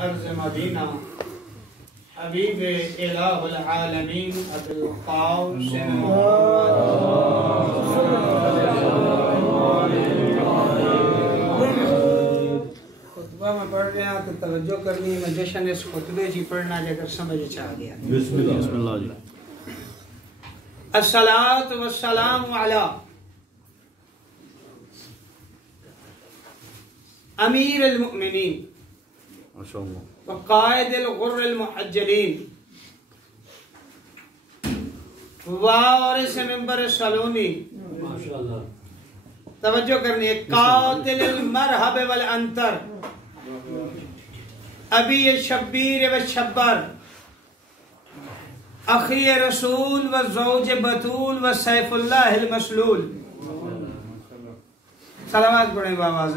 अर्ज़ मदीना हबीब इलाहुल आलमीन अबुल क़ासिम खुतबा में पढ़ रहे हैं तो तवज्जो करनी है। जश्न इस खुतबे जी पढ़ना अगर समझ आ गया। बिस्मिल्लाह जी। अस्सलातु वस्सलामु अला अमीरुल मुमिनीन व क़ाइदुल गुर्रिल मुहज्जलीन वारिस मिंबर सलूनी। तवज्जो करनी है। कातिल मरहब वल अंतर अबी शब्बीर व शब्बर अखी रसूल व ज़ौज बतूल व सैफुल्लाह अल मसलूल। सलावत पढ़ें बावाज़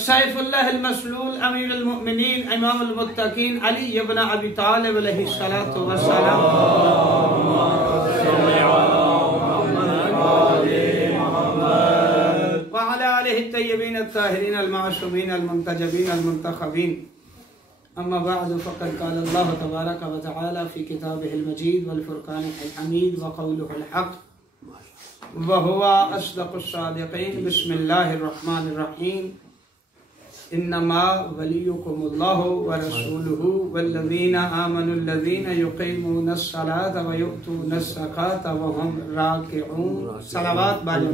सैफुल्लाह अल मसलूल अमीरुल मुमिनीन इमामुल मुत्तकीन अली इब्न अबी तालिब अलैहि सलातु व सलाम व अला आलिहि तय्यबीन अत्ताहिरीन अल मासूमीन अल मुंतजबीन अल मुंतखबीन। अम्मा बअद फ़क़द क़ाल अल्लाह तबारक व तआला फ़ी किताबिहिल मजीद वल फ़ुरक़ानिल हमीद व क़ौलुहुल हक़ व हुवा अस्दक़ुस सादिक़ीन। बिस्मिल्लाहिर रहमानिर रहीम। इन्नमा वलियुकुमुल्लाहु व रसूलुहु वल्लज़ीना आमनुल्लज़ीना युक़ीमूनस सलाता व यु'तूनस ज़काता व हुम राकिऊन। सलावत बाजू।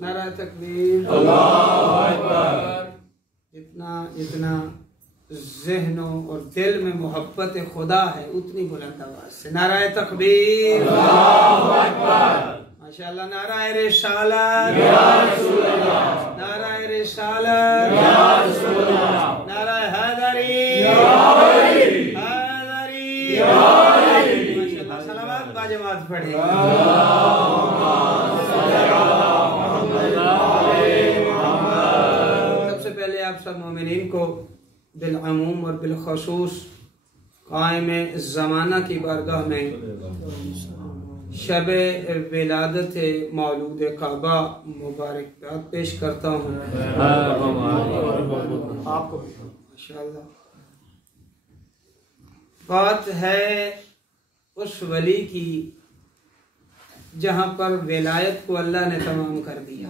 नारा तकबीर। अल्लाहु अकबर। जितना ज़हनों और दिल में मोहब्बत खुदा है उतनी बुलंद आवाज से नारा तकबीर। अल्लाहु अकबर। माशाअल्लाह। नारा रिसालत या रसूल अल्लाह। नारा रिसालत या रसूल अल्लाह। नारा हैदरी या अली हैदरी या अली। माशाअल्लाह। सलावत बाजमात पढ़े। सबसे पहले आप सब मोमिनीन को बिलअमूम और बिलखसूस कायम ज़माना की बारगाह में शब विलादत मौलूद काबा मुबारकबाद पेश करता हूँ। आपको माशाअल्लाह। बात है उस वली की जहाँ पर विलायत को अल्लाह ने तमाम कर दिया।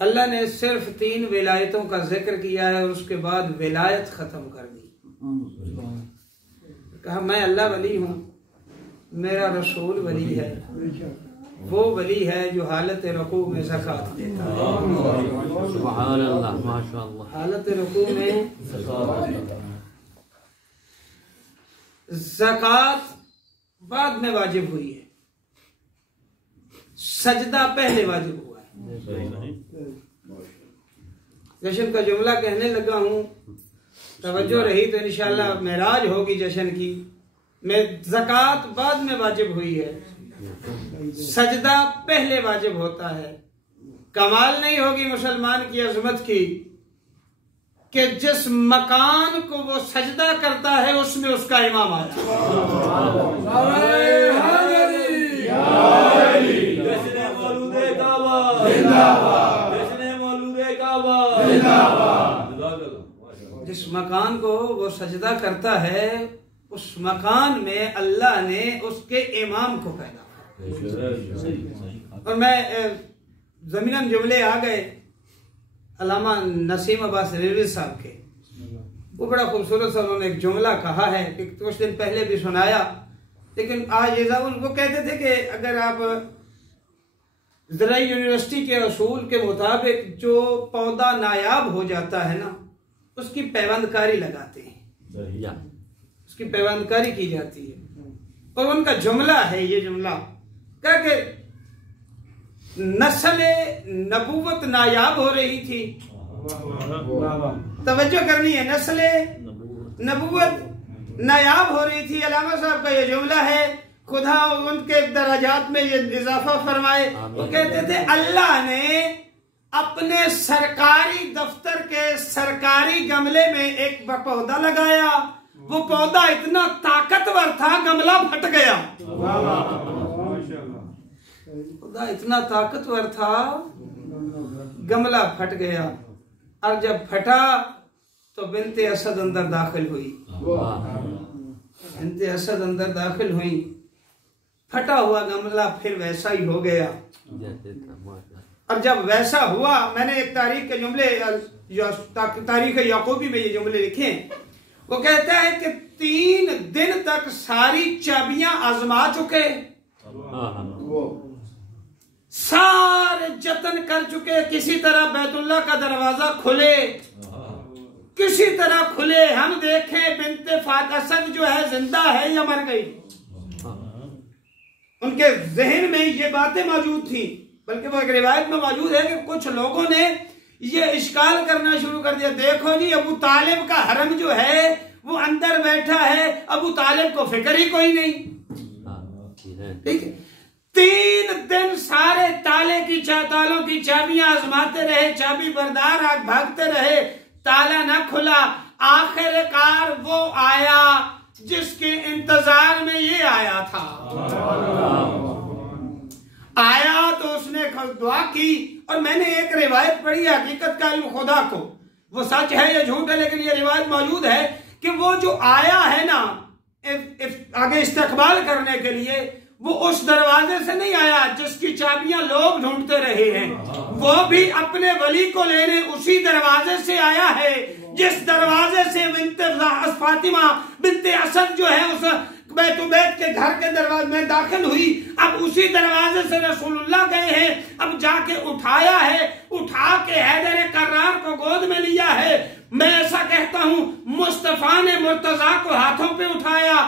अल्लाह ने सिर्फ 3 विलायतों का जिक्र किया है और उसके बाद विलायत खत्म कर दी। कहा मैं अल्लाह वली हूँ, मेरा रसूल वली है। वो वली है जो हालत रुकू में ज़कात देता है। सुभान अल्लाह माशाअल्लाह। हालत रुकू में ज़कात बाद में वाजिब हुई है, सजदा पहले वाजिब हुआ है। जश्न का जुमला कहने लगा हूँ, तवज्जो रही तो इंशाअल्लाह मेराज होगी जश्न की। में ज़कात बाद में वाजिब हुई है, सजदा पहले वाजिब होता है। कमाल नहीं होगी मुसलमान की अजमत की कि जिस मकान को वो सजदा करता है उसमें उसका इमाम आता है। जिस मकान को वो सजदा करता है उस मकान में अल्लाह ने उसके इमाम को पैदा किया। और मैं ज़मीनन जुमले आ गए अल्लामा नसीम अब्बास रिजवी साहब के, वो बड़ा खूबसूरत सा उन्होंने एक जुमला कहा है कि कुछ दिन पहले भी सुनाया, लेकिन आज वो कहते थे कि अगर आप ज़राई यूनिवर्सिटी के असूल के मुताबिक जो पौधा नायाब हो जाता है ना उसकी पैवंदकारी लगाते हैं, उसकी पैवंदकारी की जाती है। और उनका जुमला है ये जुमला क्या कि नस्ल नबूवत नायाब हो रही थी। तवज्जो करनी है, नस्ल नबूवत नायाब हो रही थी। अल्लामा साहब का ये जुमला है, खुदा उनके दराजात में ये इजाफा फरमाए। वो कहते थे अल्लाह ने अपने सरकारी दफ्तर के सरकारी गमले में एक पौधा लगाया। वो पौधा इतना ताकतवर था, गमला फट गया। पौधा इतना ताकतवर था, गमला फट गया। और जब फटा तो बिनते असद अंदर दाखिल हुई। बिनते असद अंदर दाखिल हुई, फटा हुआ गमला फिर वैसा ही हो गया। और जब वैसा हुआ, मैंने एक तारीख के जुमले, तारीख याकूबी में ये जुमले लिखे। वो कहता है कि 3 दिन तक सारी चाबियां आजमा चुके, सारे जतन कर चुके, किसी तरह बैतुल्लाह का दरवाजा खुले, किसी तरह खुले, हम देखें बिनते असद जो है जिंदा है या मर गई। उनके जहन में ये बातें मौजूद थी। बल्कि वो एक रिवायत में मौजूद है कि कुछ लोगों ने ये इश्काल करना शुरू कर दिया, देखो जी अबू तालिब का हरम जो है वो अंदर बैठा है, अबू तालिब को फिक्र ही कोई नहीं। ठीक है, 3 दिन सारे तालों की चाबियां आजमाते रहे, चाबी बरदार आग भागते रहे, ताला न खुला। आखिरकार वो आया जिसके इंतजार में ये आया था। आया तो उसने दुआ की। और मैंने एक रिवायत पढ़ी है, हकीकत का इल्म खुदा को, वो सच है या झूठ है, लेकिन ये रिवायत मौजूद है कि वो जो आया है ना आगे इस्तकबाल करने के लिए, वो उस दरवाजे से नहीं आया जिसकी चाबियां लोग ढूंढते रहे हैं। वो भी अपने वली को लेने उसी दरवाजे से आया है जिस दरवाजे से बिनते फातिमा बिनते असद जो है उस बैतुबैत के घर के दरवाजे में दाखिल हुई। अब उसी दरवाजे से रसूलुल्लाह गए हैं, अब जाके उठाया है, उठा के हैदर कर्रार को गोद में लिया है। मैं ऐसा कहता हूं, मुस्तफा ने मुर्तजा को हाथों पे उठाया,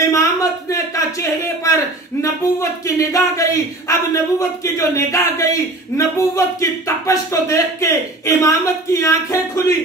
इमामत ने का चेहरे पर नबूवत की निगाह गई। अब नबूवत की जो निगाह गई, नबूवत की तपश को देख के इमामत की आंखें खुली।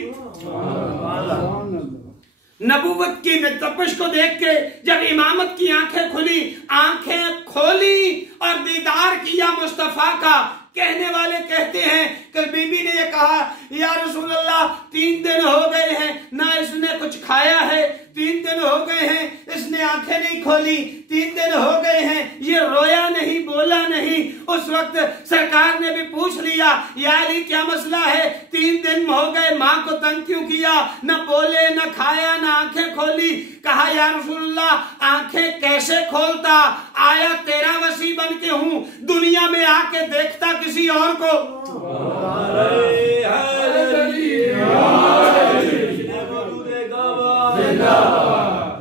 नबूवत की तपश को देख के जब इमामत की आंखें खुली, आंखें खोली और दीदार किया मुस्तफा का। कहने वाले कहते हैं कि बीबी ने ये कहा, या रसूल अल्लाह 3 दिन हो गए हैं ना इसने कुछ खाया है, 3 दिन हो गए हैं इसने आंखें नहीं खोली, 3 दिन हो गए हैं ये रोया नहीं, बोला नहीं। उस वक्त सरकार ने भी पूछ लिया, या अली क्या मसला है, 3 दिन हो गए माँ को तंग क्यों किया, न बोले न खाया न आंखें खोली। कहा, या रसूलल्लाह आंखें कैसे खोलता, आया तेरा वसी बन के हूं, दुनिया में आके देखता किसी और को।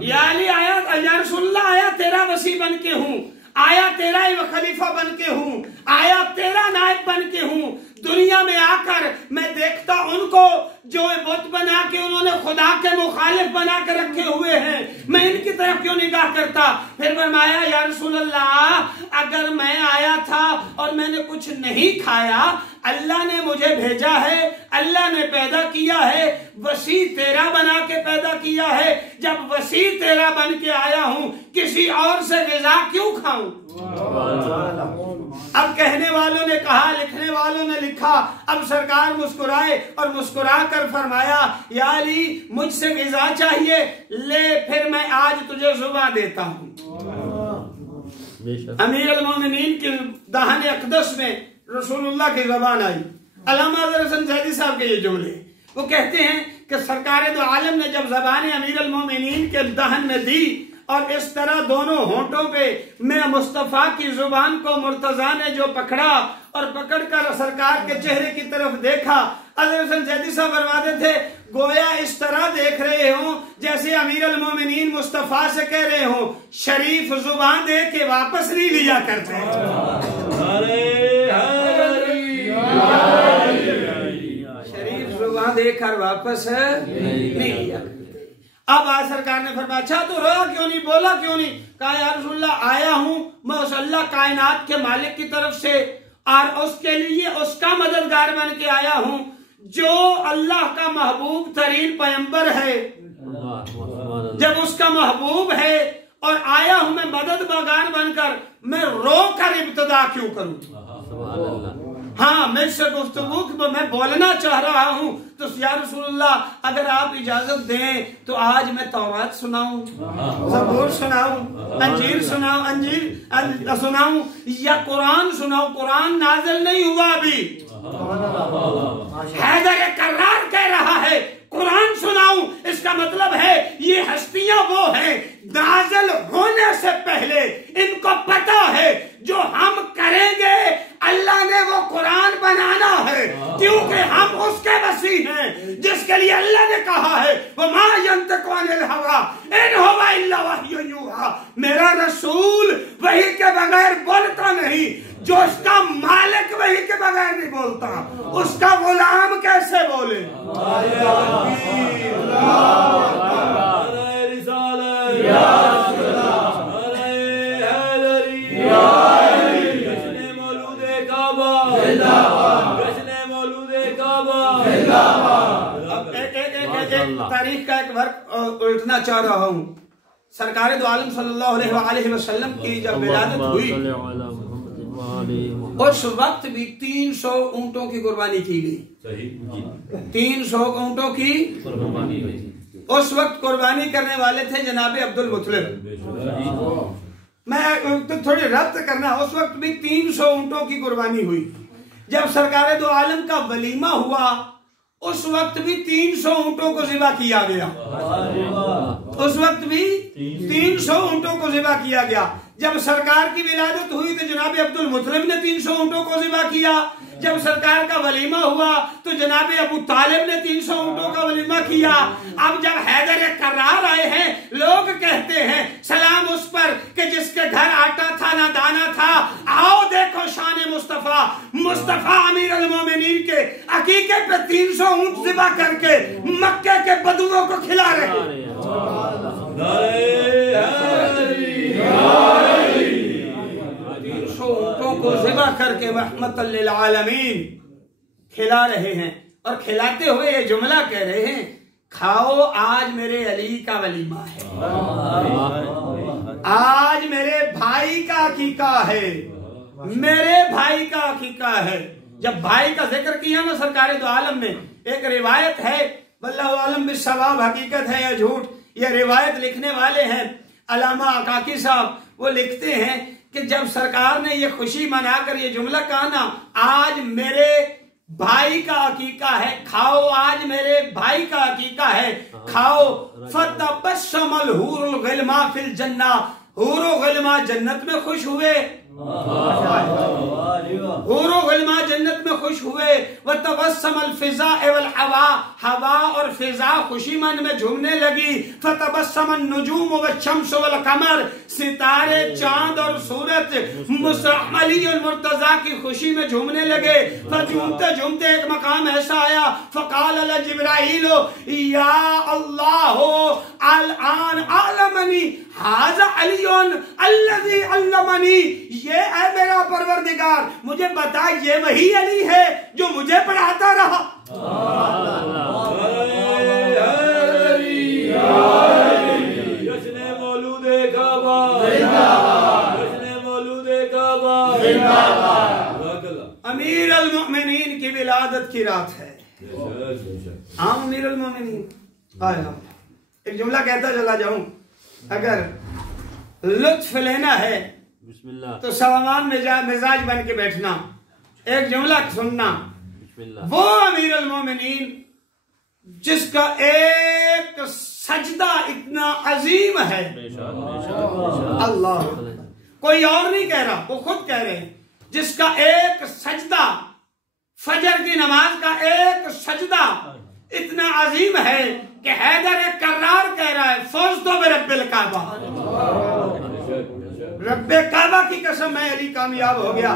या अली आया, या रसूलल्लाह आया तेरा वसी बन के हूं, आया तेरा खलीफा बन के हूं, आया तेरा नायब बन के हूं। दुनिया में आकर मैं देखता उनको जो बुत बना के उन्होंने खुदा के मुखालिफ बना के रखे हुए हैं, मैं इनकी तरफ क्यों निगाह करता। फिर फरमाया, या रसूल अल्लाह अगर मैं आया था और मैंने कुछ नहीं खाया, अल्लाह ने मुझे भेजा है, अल्लाह ने पैदा किया है, वसी तेरा बना के पैदा किया है। जब वसी तेरा बन के आया हूं, किसी और से ग़िज़ा क्यों खाऊं। अब कहने वालों ने कहा, लिखने वालों ने लिखा। अब सरकार मुस्कुराए और मुस्कुरा कर फरमाया, या अली मुझसे ग़िज़ा चाहिए, ले फिर मैं आज तुझे जुबा देता हूं। अमीर अल मोमिनीन के दहन अक़दस में रसूलुल्लाह की ज़बान आई। अल्लामा हसन ज़ैदी साहब के ये जुमले, वो कहते हैं कि सरकार दो आलम ने जब ज़बान अमीर अल मोमिनीन के दहन में दी और इस तरह दोनों होंठों पे मैं मुस्तफा की जुबान को मुर्तजा ने जो पकड़ा और पकड़कर सरकार के चेहरे की तरफ देखा, हज़रत हसन ज़ैदी साहब फरमाते थे, गोया इस तरह देख रहे हो जैसे अमीर अल मोमिनीन मुस्तफा से कह रहे हो, शरीफ जुबान दे के वापस नहीं लिया करते। शरीफ जुबान देकर वापस नहीं लिया। अब आज सरकार ने फरमाया, अच्छा तो रोया क्यों नहीं, बोला क्यों नहीं। कहा, या रसूलल्लाह आया हूं मैं उस अल्लाह कायनात के मालिक की तरफ से और उसके लिए उसका मददगार बन के आया हूं जो अल्लाह का महबूब तरीन पैगंबर है। जब उसका महबूब है और आया हूं मैं मददगार बनकर, मैं रो कर इब्तिदा क्यों करूं। हाँ मुझसे गुफ्तगू मैं बोलना चाह रहा हूँ, तो या रसूलल्लाह अगर आप इजाजत दें तो आज मैं तौरात सुनाऊं, ज़बूर सुनाऊं, अंजीर सुनाऊं या कुरान सुनाऊं? कुरान नाज़िल नहीं हुआ अभी, हैदर कर्रार कह रहा है कुरान सुनाऊं। इसका मतलब है ये हस्तियां वो हैं नाज़िल होने से पहले इनको पता है जो हम करेंगे अल्लाह ने वो कुरान बनाना है, क्योंकि हम उसके वसी हैं जिसके लिए अल्लाह ने कहा है वमा यंतिकु अनिल हवा इन हुवा इल्ला वह्युन यूहा। मेरा रसूल वही के बगैर बोलता नहीं, जो उसका मालिक वही के बगैर नहीं बोलता, उसका गुलाम कैसे बोले? तारीख का एक वर्क उल्टना चाह रहा हूँ। सरकार दो आलम सल्लल्लाहु अलैहि वसल्लम की जब विलादत हुई उस वक्त भी 300 ऊंटों की कुर्बानी की गई। 300 ऊंटों की उस वक्त कुर्बानी करने वाले थे जनाबे अब्दुल मुत्तलिब। मैं तो थोड़ी रब्त करना, उस वक्त भी 300 ऊंटों की कुर्बानी हुई। जब सरकार दो आलम का वलीमा हुआ उस वक्त भी 300 ऊंटों को ज़िबा किया गया। उस वक्त भी 300 ऊंटों को ज़िबा किया गया। जब सरकार की विलादत हुई तो जनाबे अब्दुल मुत्तलिब ने 300 ऊंटों को ज़िबा किया। जब सरकार का वलीमा हुआ तो जनाबे अबू तालिब ने 300 ऊंटों का वलीमा किया। अब जब हैदर कर्रार आए हैं, लोग कहते हैं सलाम उस पर कि जिसके घर आटा था ना दाना था। आओ देखो शान मुस्तफा, मुस्तफा अमीर अल मोमिनीन के अकीके पे 300 ऊंट ज़िबा करके मक्के के बदुओं को खिला रहे। 300 ऊंटों को ज़िबा करके रहमतल लिल आलमीन खिला रहे हैं और खिलाते हुए ये जुमला कह रहे हैं, खाओ आज मेरे अली का वलीमा है, आज मेरे भाई का अकीका है, मेरे भाई का अकीका है। जब भाई का जिक्र किया ना सरकार दो आलम ने, एक रिवायत है वल्लाहु आलम बिस्सवाब, हकीकत है या झूठ, यह रिवायत लिखने वाले हैं अल्लामा अकाकी साहब। वो लिखते हैं कि जब सरकार ने ये खुशी मनाकर ये जुमला कहा ना, आज मेरे भाई का अकीका है, खाओ आज मेरे भाई का अकीका है, खाओ। फतबस्समल हूरुल गिल्मा फिल जन्ना, हूरो गिल्मा जन्नत में खुश हुए, हूरो गिल्मा जन्नत में खुश हुए। व तबस्समल फिजा वल हवा, हवा और फिजा खुशी मन में झूमने लगी। फतबस्समन नुजूम व शम्स वल कमर, सितारे चांद और सूरज मुस्तअली और मुर्तजा की खुशी में झूमने लगे। झूमते झूमते एक मकाम ऐसा आया, फकाल अल जिब्राइल या अल्लाह अल आन आलमनी हाजा अलियुन अल्लज़ी अल्लमनी, ये है मेरा परवरदिगार, मुझे बता ये वही अली है जो मुझे पढ़ाता रहा। जश्न मौलूदे काबा, जश्न मौलूदे काबा, अमीर अल मोमिनीन की विलादत की रात है। हाँ अमीर अल मोमिनीन आया। एक जुमला कहता चला जाऊं, अगर लुत्फ लेना है तो सामान मिजाज बन के बैठना, एक जुमला सुनना। वो अमीर अल मोमिनीन जिसका एक सजदा इतना अजीम है, अल्लाह, कोई और नहीं कह रहा, वो खुद कह रहे हैं, जिसका एक सजदा, फजर की नमाज का एक सजदा इतना अजीम है कि हैदर कर्रार कह रहा है फौज तो रब्बिल काबा, रब्बे काबा की कसम मैं अली कामयाब हो गया।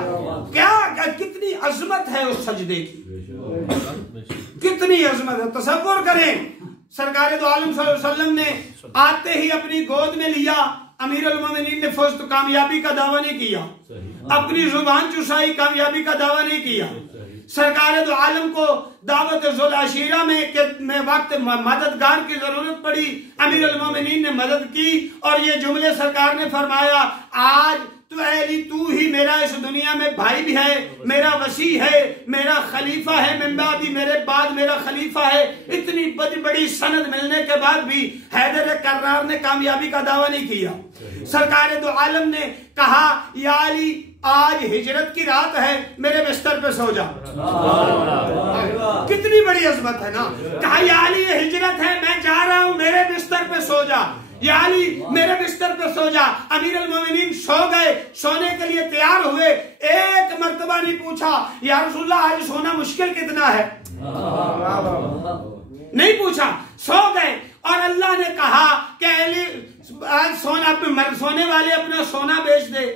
क्या कितनी अजमत है उस सजदे की, कितनी अजमत है। तसव्वुर करें, सरकार दो आलम सल्लल्लाहु अलैहि वसल्लम ने आते ही अपनी गोद में लिया। अमीर अल मोमिनीन ने फौज तो कामयाबी का दावा नहीं किया, अपनी जुबान चुसाई, कामयाबी का दावा नहीं किया। सरकार दो आलम को दावत जुल अशीरा में वक्त मददगार की जरूरत पड़ी, अमीर अल मोमिनीन ने मदद की और ये जुमले सरकार ने फरमाया, आज तो अली तू ही मेरा इस दुनिया में भाई भी है, मेरा वसी है, मेरा खलीफा है, मिंबादी मेरे बाद मेरा खलीफा है। इतनी बड़ी सनद मिलने के बाद भी हैदर कर्रार ने कामयाबी का दावा नहीं किया। सरकार दो आलम ने कहा या अली आज हिजरत की रात है, मेरे बिस्तर पे सो जा। कितनी बड़ी अजमत है ना। कहा या अली ये हिजरत है, मैं जा रहा हूं, मेरे बिस्तर पे सो जा। या अली मेरे बिस्तर पे सो जा। अमीर अल मोमिनीन सो गए, सोने के लिए तैयार हुए। एक मर्तबा नहीं पूछा या रसूलुल्लाह आज सोना मुश्किल कितना है, नहीं पूछा, सो गए। और अल्लाह ने कहा कि अली आज सोने वाले अपना सोना बेच दे,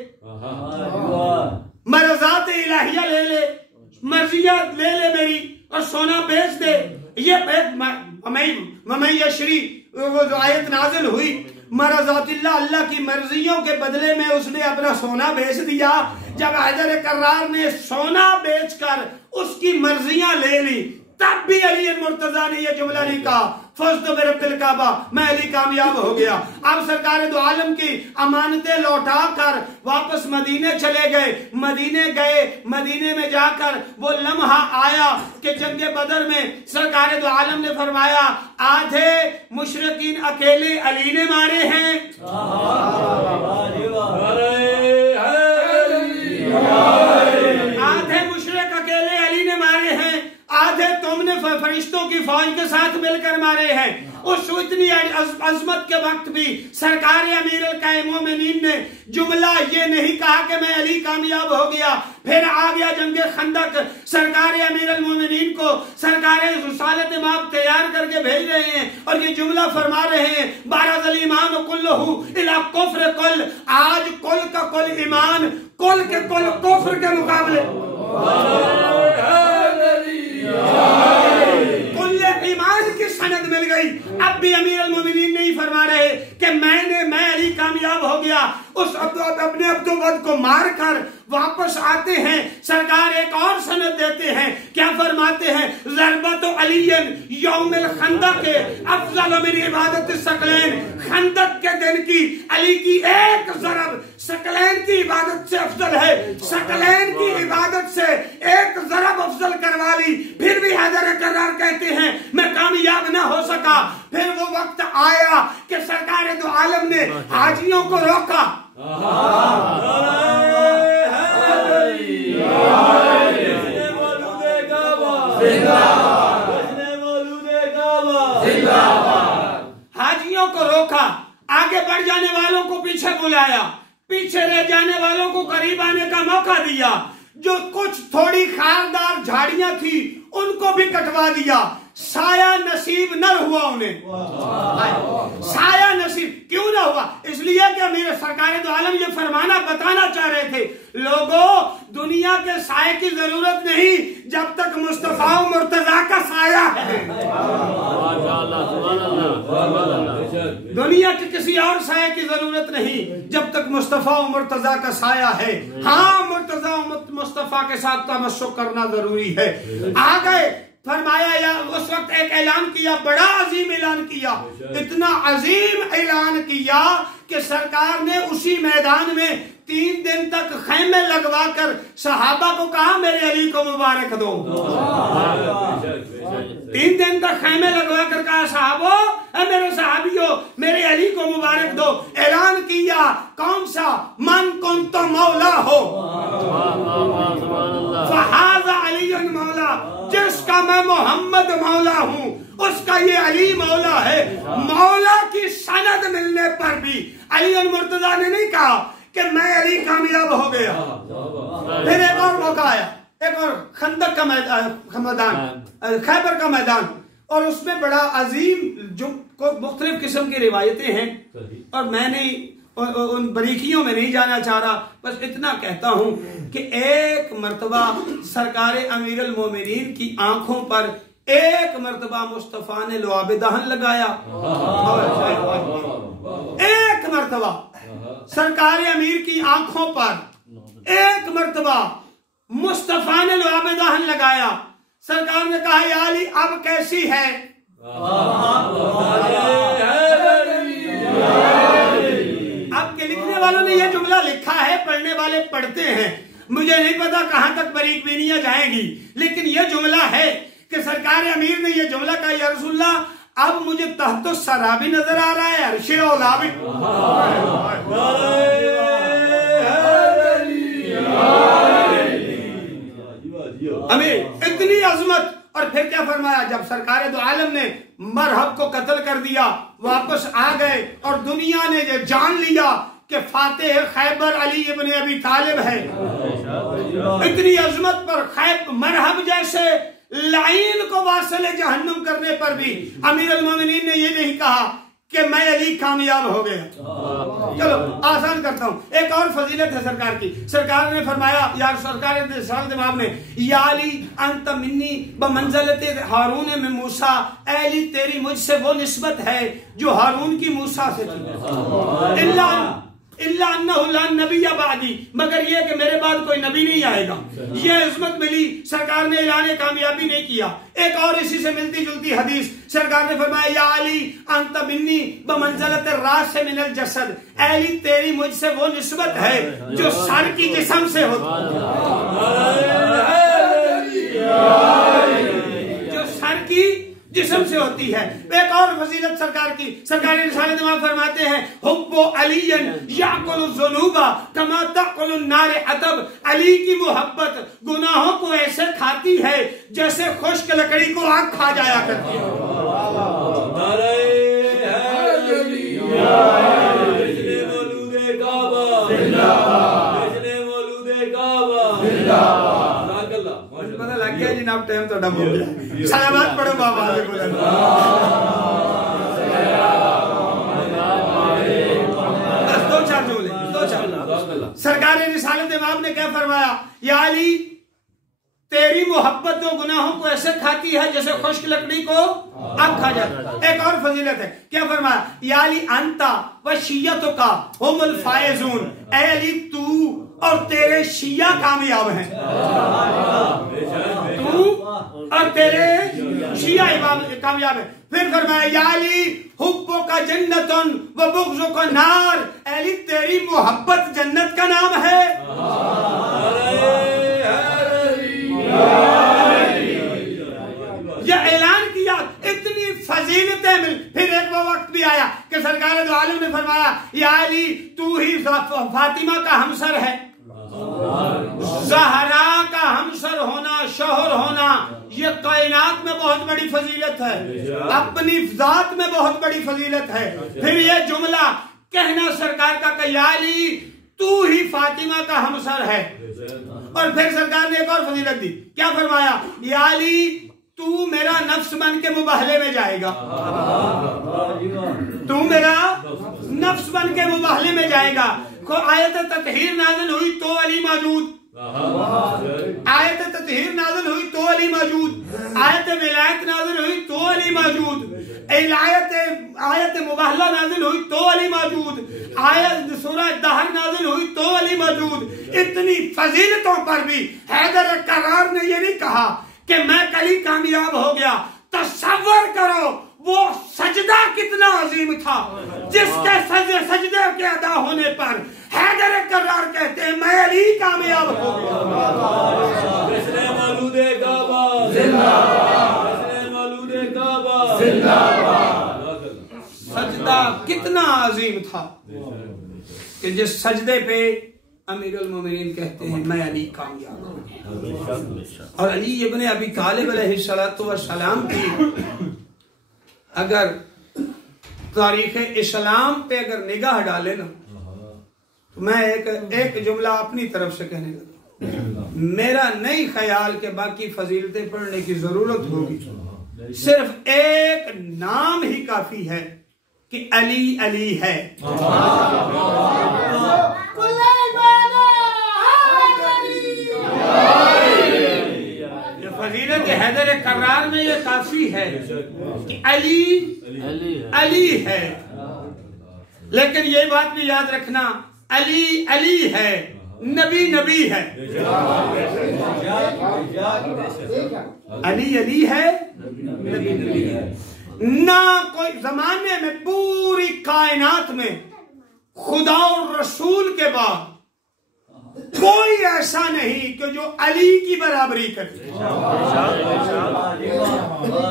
मरज़ात इलाहिया ले ले, मर्जिया ले ले मेरी और सोना बेच दे। ये ममयशरी वो जो आयत नाजिल हुई, मरज़ातिल्लाह अल्लाह की मर्जियों के बदले में उसने अपना सोना बेच दिया। जब हैदर कर्रार ने सोना बेचकर उसकी मर्जियां ले ली, तब भी अली मुर्तजा ने यह जुमला नहीं कहा फौज़तु बिरब्बिल काबा, मैं अली कामयाब हो गया। अब सरकार दो आलम की अमानतें लौटा कर वापस मदीने चले गए। मदीने गए, मदीने में जाकर वो लम्हा आया कि जंगे बदर में सरकार दो आलम ने फरमाया आधे मुशरिकीन अकेले अली ने मारे हैं, आधे मुशरिक अकेले अली ने मारे हैं, आधे तुमने फरिश्तों की फौज के साथ मिलकर मारे हैं। उस इतनी अजमत के वक्त भी सरकार अमीर अल मोमिनीन ने जुमला ये नहीं कहा कि मैं अली कामयाब हो गया। फिर आ गया जंगे खंदक, सरकार अमीर अल मोमिनीन को सरकार रिसालत माप तैयार करके भेज रहे हैं और ये जुमला फरमा रहे हैं बारज़ल ईमान कुल्लहु इला कुफ्र कुल। आज कुल का कुल ईमान, कुल के कुल कुफ्र के मुकाबले कुल ईमान की सनद मिल गई। अब भी अमीर अल मोमिनीन नहीं फरमा रहे कि मैं अली कामयाब हो गया। उस अपने अब्दुवद को मारकर वापस आते हैं, सरकार एक और सनद देते हैं। क्या फरमाते हैं ज़रबतु अलीयन यौमिल खंदक अफज़ल मिन इबादत सकलैन। खंदक के दिन की अली की एक ज़रब सकलैन की इबादत से अफजल है। सकलैन की इबादत से एक ज़रब अफजल करवा ली। फिर भी हैदर कर्रार कहते हैं मैं कामयाब न हो सका। फिर वो वक्त आया कि सरकार दो आलम ने हाजियों को रोका। हाजियों को रोका, आगे बढ़ जाने वालों को पीछे बुलाया, पीछे रह जाने वालों को करीब आने का मौका दिया। जो कुछ थोड़ी खारदार झाड़ियां थी उनको भी कटवा दिया। साया नसीब न हुआ उन्हें। साया नसीब क्यों ना हुआ? इसलिए कि मेरे सरकार दो आलम ये फरमाना बताना चाह रहे थे लोगों दुनिया के साये की जरूरत नहीं जब तक मुस्तफा मुर्तजा का साया है। दुनिया के किसी और साये की जरूरत नहीं जब तक मुस्तफा मुर्तजा का साया है। हाँ, मुर्तजा मुस्तफा के साथ तमस्सुक करना जरूरी है। आ गए फरमाया या उस वक्त एक ऐलान किया, बड़ा अजीम ऐलान किया, इतना अजीम ऐलान किया कि सरकार ने उसी मैदान में 3 दिन तक खैमे लगवाकर सहाबा को कहा मेरे अली को मुबारक दो। 3 दिन तक खैमे लगवाकर कहा साहबो मेरे सहाबियों मेरे अली को मुबारक दो। ऐलान किया कौन सा? मन कुन तो मौला हो फहाज़ा अली मौला, जिसका मैं मोहम्मद मौला हूँ उसका ये अली मौला है। मौला की सनद मिलने पर भी अली मुर्तजा ने नहीं कहा कि मैं अली कामयाब हो गया। फिर एक और मौका आया, एक और खंदक का मैदान, खैबर का मैदान, और उसमें बड़ा अजीम जो मुख्तलिफ किस्म की रिवायतें हैं और मैं नहीं उन बारीकियों में नहीं जाना चाह रहा। बस इतना कहता हूं कि एक मर्तबा सरकार अमीर अल मोमिनीन की आंखों पर एक मर्तबा मुस्तफा ने लुआब दहन लगाया। एक मर्तबा सरकार अमीर की आंखों पर एक मर्तबा मुस्तफा ने लुआब दहन लगाया। सरकार ने कहा या अली अब कैसी है? अब के लिखने वालों ने यह जुमला लिखा है, पढ़ने नहीं पता कहां तक बरीक बीनियां जाएंगी, लेकिन यह जुमला है कि सरकार अमीर ने यह जुमला कहा, या रसूलल्लाह अब मुझे तहतो सरा भी नजर आ रहा है, अर्शे औला भी। अमीर इतनी अजमत। और फिर क्या फरमाया, जब सरकार दो आलम ने मरहब को कत्ल कर दिया, वापस आ गए और दुनिया ने ये जान लिया कि फातेह खैबर अली इब्न अबी तालिब है। इतनी अजमत पर मरहब जैसे लाइन को वासिल जहन्नुम करने पर भी अमीर अल मोमिनीन ने ये नहीं कहा कि मैं अली कामयाब हो गया। चलो आसान करता हूं, एक और फजीलत है सरकार की। सरकार ने फरमाया, यार सरकार ने या अली अंत मिन्नी बमंज़लत हारून में मूसा, अली तेरी मुझसे वो निस्बत है जो हारून की मूसा से थी। इल्ला अन्नहु ला नबिय्य बादी, मगर ये कि मेरे बाद कोई नबी नहीं आएगा। ये इज़्ज़त मिली, सरकार ने ऐलान कामयाबी नहीं किया। एक और इसी से मिलती जुलती हदीस, सरकार ने फरमाया या अली अंत मिन्नी बमंज़लत रास से मिनल जसद, अली तेरी मुझसे वो निस्बत है जो सर की जिस्म से होती, जो सर की जिस्म से होती है। एक और फजीलत सरकार की, सरकार रिसालत में फरमाते हैं हुब्बु अलीयन याकुलु ज़ुनूबा कमा तअकुलु नार अतब, अली की मोहब्बत गुनाहों को ऐसे खाती है जैसे खुश्क लकड़ी को आग खा जाया करती है। पता लग गया जी, नाम टाइम तो डम हो गया। सलावत पढ़ो बाबा। सरकार रिसालत इमाम ने क्या फरमाया, या अली तेरी मोहब्बत दो गुनाहों को ऐसे खाती है जैसे खुश्क लकड़ी को आग खा जाता। एक और फजीलत है, क्या फरमाया, या अली अंता व शिय्यतु का हुमुल फायजून, ऐ अली तू और तेरे शिया कामयाब हैं। तू और तेरे शिया कामयाब है। फिर फरमाया या अली हुब्बु का जन्नतुन व बुग़्ज़ु का नार, अली तेरी मोहब्बत जन्नत का नाम है। यह ऐलान किया, इतनी फजीलतें मिल। फिर एक वो वक्त भी आया कि सरकार दो आलम ने फरमाया या अली तू ही फातिमा का हमसर है। ज़हरा का हमसर होना, शोहर होना, ये कायनात में बहुत बड़ी फजीलत है, अपनी जात में बहुत बड़ी फजीलत है। फिर ये जुमला कहना सरकार का कि या अली तू ही फातिमा का हमसर है। और फिर सरकार ने एक और फजीलत दी, क्या फरमाया, या अली तू मेरा नफ्स बन के मुबाहले में जाएगा। तू मेरा नफ्स बन के मुबाहले में जाएगा। को आयत ततहीर नाज़िल हुई तो अली मौजूद, आयत ततहीर नाज़िल हुई तो अली मौजूद, आयत विलायत नाज़िल हुई तो अली मौजूद, आयत मुबाहला नाज़िल हुई तो अली मौजूद, आयत सूरह दहर नाज़िल हुई तो अली मौजूद। इतनी फजीलतों पर भी हैदर करार ने ये नहीं कहा कि मैं कल कामयाब हो गया। तसव्वुर करो वो सजदा कितना अजीम था, जिसके सजदे के अदा होने पर हैदर करार कहते हैं मैं अली कामयाब हो गया। सजदा कितना अजीम था कि जिस सजदे पे अमीरुल मोमिनीन कहते हैं मैं अली कामयाब हो गया। और अली इब्न अबी तालिब अलैहिस्सलातु वस्सलाम की अगर तारीख इस्लाम पे अगर निगाह डाले ना, तो मैं एक जुमला अपनी तरफ से कहने लगा। मेरा नहीं ख्याल के बाकी फजीलतें पढ़ने की जरूरत होगी, सिर्फ एक नाम ही काफी है कि अली अली है। फजीलत हैदर करार में ये काफी है कि अली अली है। लेकिन ये बात भी याद रखना, अली अली है, नबी नबी है। अली अली है, नबी नबी है। ना कोई जमाने में पूरी कायनात में खुदा और रसूल के बाद कोई ऐसा नहीं कि जो अली की बराबरी करे।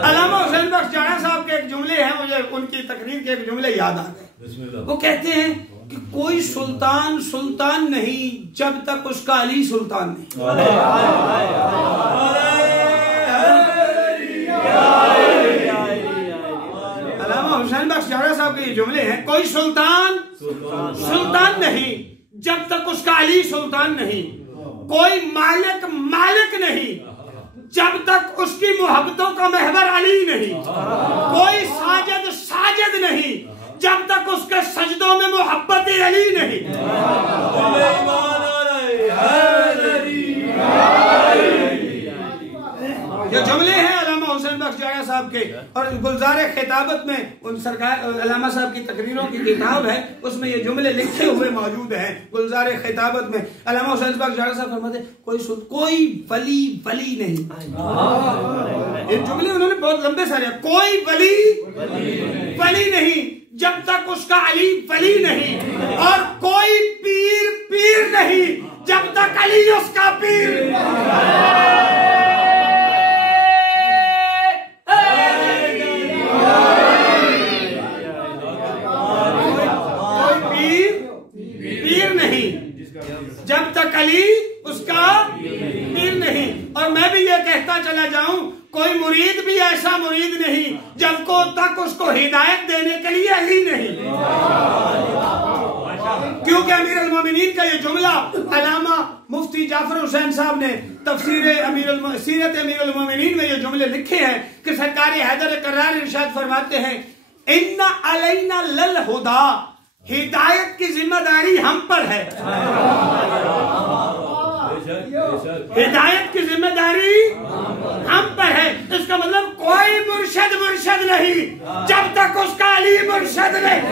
अल्लामा हुसैन बख्श जाना साहब के एक जुमले हैं, मुझे उनकी तकरीर के एक जुमले याद आ गए। वो कहते हैं कि कोई सुल्तान सुल्तान नहीं जब तक उसका अली सुल्तान नहीं। अल्लामा हुसैन बख्श जाना साहब के ये जुमले हैं, कोई सुल्तान सुल्तान नहीं जब तक उसका अली सुल्तान नहीं, कोई मालिक मालिक नहीं जब तक उसकी मोहब्बतों का महवर अली नहीं, कोई साजिद साजिद नहीं जब तक उसके सजदों में मोहब्बत अली नहीं। ये जुमले हैं अल्लामा हुसैन बख्श जाना साहब के, और गुलजार खिताबत में उन सरकार अल्लामा साहब की तकरीरों की किताब है, उसमें ये जुमले लिखे हुए मौजूद हैं। गुलजार खिताबत में अल्लामा हुसैन बख्श जाना साहब फरमाते कोई वली वली नहीं। ये जुमले उन्होंने बहुत लंबे सारे, कोई वली वली नहीं जब तक उसका अली वली नहीं, और कोई पीर पीर नहीं जब तक अली उसका पीर। जब तक अली उसका पीर नहीं। और मैं भी ये कहता चला जाऊं, कोई मुरीद भी ऐसा मुरीद नहीं जब तक उसको हिदायत देने के लिए अली नहीं। क्योंकि अमीर अल मोमिनीन का ये जुमला अल्लामा मुफ्ती जाफर हुसैन साहब ने तफसीर सीरत अमीर अल मोमिनीन में ये जुमले लिखे हैं कि सरकार हैदर करार इरशाद फरमाते हैं, इन्ना अलैना लल हुदा, हिदायत की जिम्मेदारी हम पर है। हिदायत की जिम्मेदारी हम पर है। इसका मतलब कोई मुर्शद मुर्शद नहीं जब तक उसका अली मुर्शद नहीं।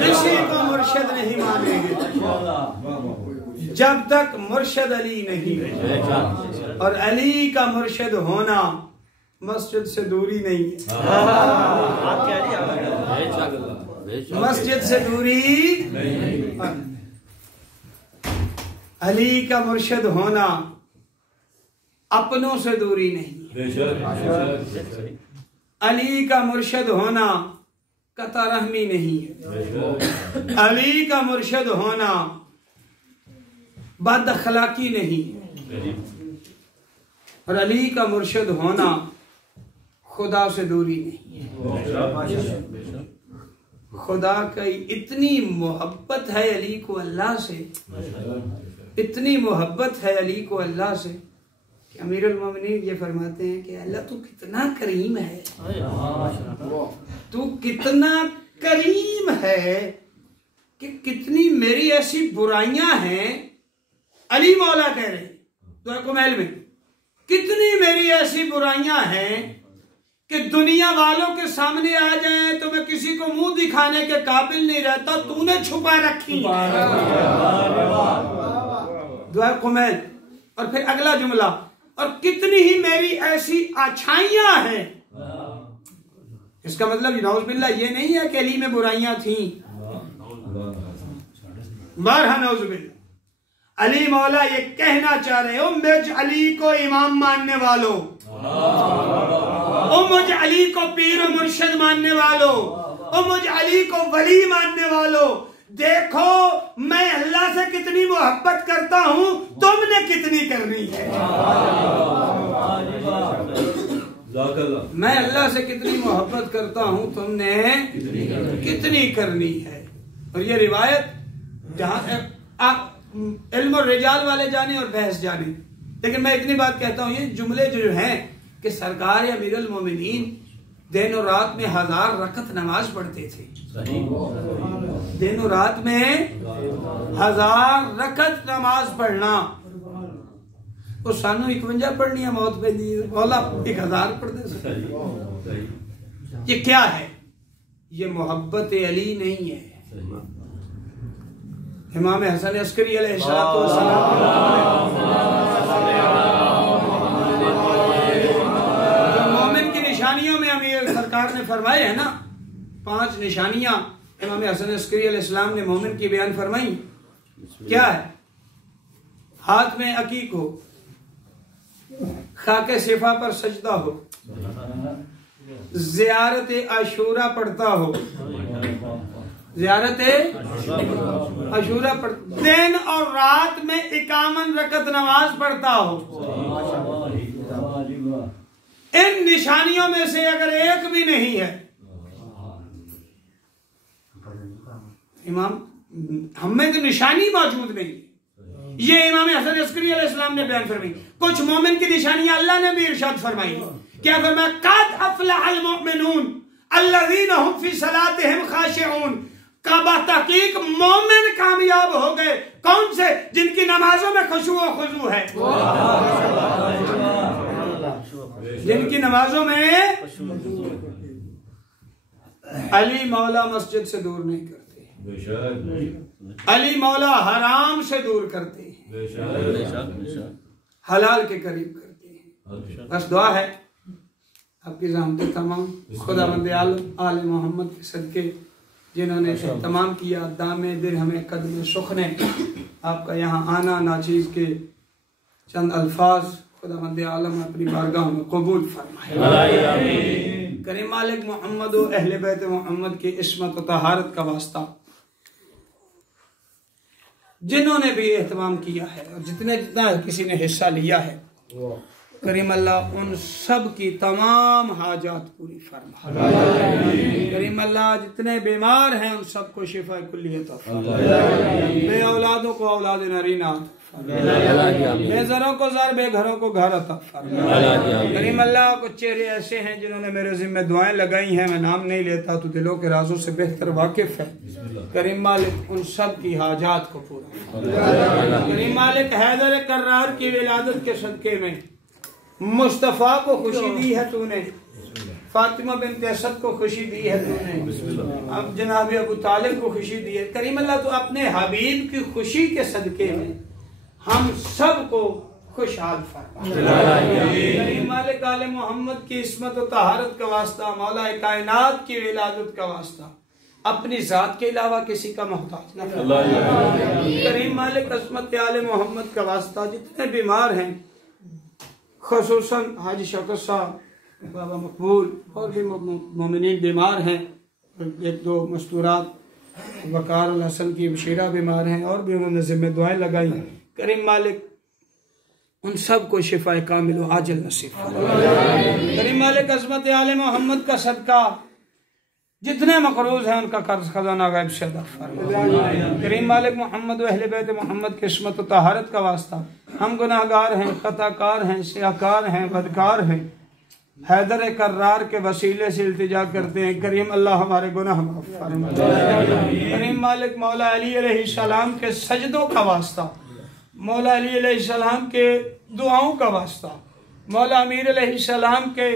किसी को मुर्शद नहीं मानेंगे जब तक मुर्शद अली नहीं। और अली का मुर्शद होना मस्जिद से दूरी नहीं है। मस्जिद से दूरी अली का मुर्शद होना अपनों से दूरी नहीं है। अली का मुर्शद होना कता रहमी नहीं है। अली का मुर्शद होना बद अखलाकी नहीं है। और अली का मुर्शद होना खुदा से दूरी नहीं है। खुदा की इतनी मोहब्बत है अली को अल्लाह से, इतनी मोहब्बत है अली को अल्लाह से कि अमीर अल मोमिनीन ये फरमाते हैं कि अल्लाह तू कितना करीम है, तू कितना करीम है कि कितनी मेरी ऐसी बुराइयां हैं। अली मौला कह रहे दुआ कुमैल में, कितनी मेरी ऐसी बुराइयां हैं कि दुनिया वालों के सामने आ जाए तो मैं किसी को मुंह दिखाने के काबिल नहीं रहता, तूने छुपा रखी। दुआ कुमैल। और फिर अगला जुमला, और कितनी ही मेरी ऐसी अच्छाइयां हैं। इसका मतलब नौजुबिल्लाह ये नहीं है कि अली में बुराइयां थी। बारहा नौजुबिल्लाह, अली मौला ये कहना चाह रहे हो, मुझ अली को इमाम मानने वालों, ओ मुझ अली को पीर और मुर्शिद मानने वालों, ओ मुझ अली को वली मानने वालों, देखो मैं अल्लाह से कितनी मोहब्बत करता हूं, तुमने कितनी करनी है। मैं अल्लाह से कितनी मोहब्बत करता हूं, तुमने कितनी करनी है। और ये रिवायत जहां इल्म और रिजाल वाले जाने और बहस जाने, लेकिन मैं इतनी बात कहता हूं, ये जुमले जो हैं कि सरकार अमीरुल मोमिनीन दिन और रात में 1000 रकत नमाज पढ़ते थे। दिन और रात में 1000 रकत नमाज पढ़ना, तो सानू 51 पढ़नी है, मौत पे मौला 1000 पढ़ते। ये क्या है? ये मोहब्बत अली नहीं है। इमाम हसन अस्करी अलैहिस्सलाम मोमिन की निशानियों में अमीर सरकार ने फरमाए है ना 5 निशानियां इमाम हसन अस्करी अलैहिस्सलाम ने मोमिन की बयान फरमाई। क्या है? हाथ में अकीक हो, खाके सिफा पर सजदा हो, ज़ियारत आशूरा पढ़ता हो, ज़ियारत आशूरा पढ़, दिन और रात में 51 रकत नमाज पढ़ता हो। इन निशानियों में से अगर एक भी नहीं है, इमाम हमें तो निशानी मौजूद नहीं। ये इमाम हसन अस्करी अलैहिस्सलाम ने बयान फरमाई। कुछ मोमिन की निशानियां अल्लाह ने भी इरशाद फरमाई। क्या फरमाया? क़द अफ़लहल मुमिनून अल्लज़ीना हुम फ़ी सलातिहिम ख़ाशिऊन। काबा तहकीक मोमिन कामयाब हो गए। कौन से? जिनकी नमाजों में खुशू व खुजू है, जिनकी नमाजों में। अली मौला मस्जिद से दूर नहीं करते, अली मौला हराम से दूर करते हैं, हलाल के करीब करते हैं। बस दुआ है आपकी ज़हमत तमाम खुदावंद आले मोहम्मद के सदके जिन्होंने तमाम किया, दामे दिरहमे कदम सुख ने आपका यहाँ आना नाचीज़ के चंद अल्फाज खुदावंद आलम अपनी बारगाह में कबूल फरमाए। करीम मालिक मोहम्मद व अहले बैत मोहम्मद की इस्मत व तहारत का वास्ता जिन्होंने भी एहतमाम किया है और जितना किसी ने हिस्सा लिया है, करीम अल्लाह उन सब की तमाम हाजात पूरी फरमा। करीम अल्लाह जितने बीमार हैं उन सबको शिफा कुल्लियत फरमा। बे औलादों को औलाद नरीना, बेज़रों को ज़र, बेघरों को घर अता फरमा। करीम अल्लाह कुछ चेहरे ऐसे हैं जिन्होंने मेरे ज़िम्मे दुआएं लगाई हैं, मैं नाम नहीं लेता, तो दिलों के राजों से बेहतर वाकिफ है। करीम मालिक उन सब की हाजात को पूरा। करीम मालिक हैदर कर्रार की विलादत के सदके में मुस्तफ़ा को खुशी दी है तूने, फातिमा बिन्त असद को खुशी दी है तूने, अब जनाब अबू तालिब को खुशी दी है। करीम अल्लाह तो अपने हबीब की खुशी के सदके में हम सब को खुशहाल फरमा। करीम मालिक आले मोहम्मद की इस्मत व तहारत का वास्ता, मौला कायनात की विलादत का वास्ता, अपनी जात के अलावा किसी का मोहताज न फरमा। करीम मालिक अस्मत आले मोहम्मद का वास्ता जितने बीमार हैं, खुसूसन हाजी शौकत साहब, बाबा मकबूल और भी मोमिनीन बीमार हैं, 1-2 मस्तूरात, वकार अल हसन की बशीरा बीमार हैं और भी उन्होंने जिम्मे दुआएं लगाई। करीम मालिक उन सब को शिफा कामिल व आजिल नसीब फरमा। करीम मालिक अज़मत आले मोहम्मद का सदका जितने मकरूज हैं उनका कर्ज खजाना गैब से अदा फरमा। करीम मालिक मोहम्मद व अहले बैत मोहम्मद की इस्मत व तहारत का वास्ता, हम गुनाहगार हैं, खताकार हैं, सियाकार हैं, बदकार हैं, हैदर कर्रार के वसीले से इल्तिजा करते हैं। करीम अल्लाह हमारे गुनाह माफ फरमा। करीम मालिक मौला अली अलैहिस्सलाम के सजदों का वास्ता, मौला अली अलैहिस्सलाम के दुआओं का वास्ता, मौला अमीर अलैहिस्सलाम के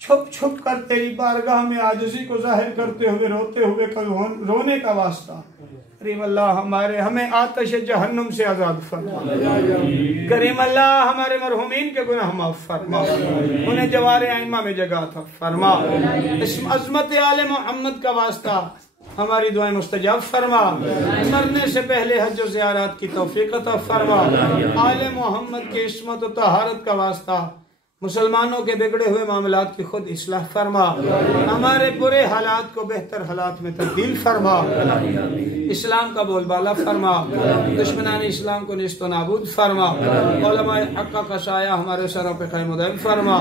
छुप छुप कर तेरी बारगाह में आजिज़ी को जाहिर करते हुए रोते हुए रोने का वास्ता, करीम अल्लाह हमें आतश जहन्नुम से आज़ाद फरमा। करीम अल्लाह हमारे मरहुमीन के गुनाह माफ फरमा, उन्हें जवारे आइमा में जगह था फरमा। इस अज़मत आले मोहम्मद का वास्ता हमारी दुआएं मुस्तजाब फरमा। मरने से पहले हज और ज़ियारत की तौफीक अता फरमा। आले मोहम्मद की इस्मत और तहारत का वास्ता, मुसलमानों के बिगड़े हुए मामलात की खुद इस्लाह फरमा। हमारे बुरे हालात को बेहतर हालात में तब्दील फरमा। इस्लाम का बोलबाला फरमा, दुश्मनान इस्लाम को निस्त नाबूद फरमा। उलमाए हक़ का साया हमारे सरों पे क़ाइम दाइम फरमा।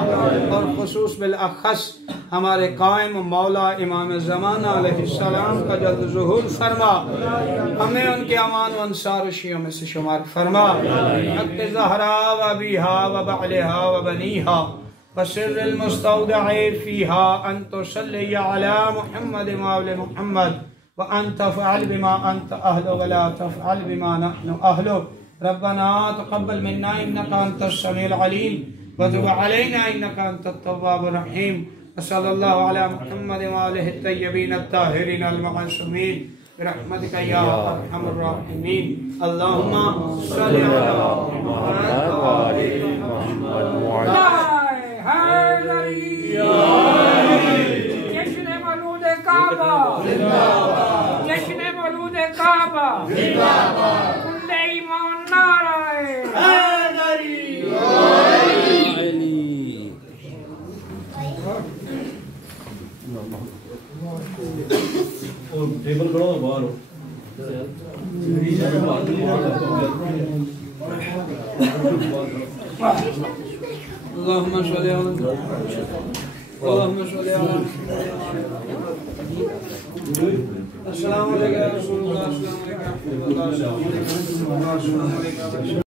और खुसूस बिलअख़स हमारे कायम मौला इमाम ज़माना अलैहिस्सलाम का जल्द ज़ुहूर फरमा। हमें उनके अमान व अंसार शियों में से शुमार फरमा। हक़ ज़हरा व अबीहा व बअलिहा व बनीहा वसिर्रिल मुस्तौदअ फ़ीहा अन तुसल्ली अला मुहम्मद व आले मुहम्मद व अन तफ़अल बिमा अंत अहलु व ला तफ़अल बिमा नहनु अहलु। रब्बना तक़ब्बल मिन्ना इन्नका अंतस समीउल अलीम व तुब अलैना इन्नका अंतत तव्वाबुर रहीम। सल्लल्लाहु अला मुहम्मद व आलिहि अत्तय्यबीन अत्ताहिरीन अल मअसूमीन बिरहमतिका या अरहमर राहिमीन। अल्लाहुम्मा सल्लि अला मुहम्मद व आलि मुहम्मद। हैदरी जश्न मौलूद काबा कुंडे ईमान नाराए और टेबल खड़ा हो बाहर हो अल्लाहुम्मा सल्ली अला अल्लाहुम्मा सल्ली अला अस्सलामु अलैकुम या रसूलुल्लाह अस्सलामु अलैकुम या रसूलुल्लाह अस्सलामु अलैकुम।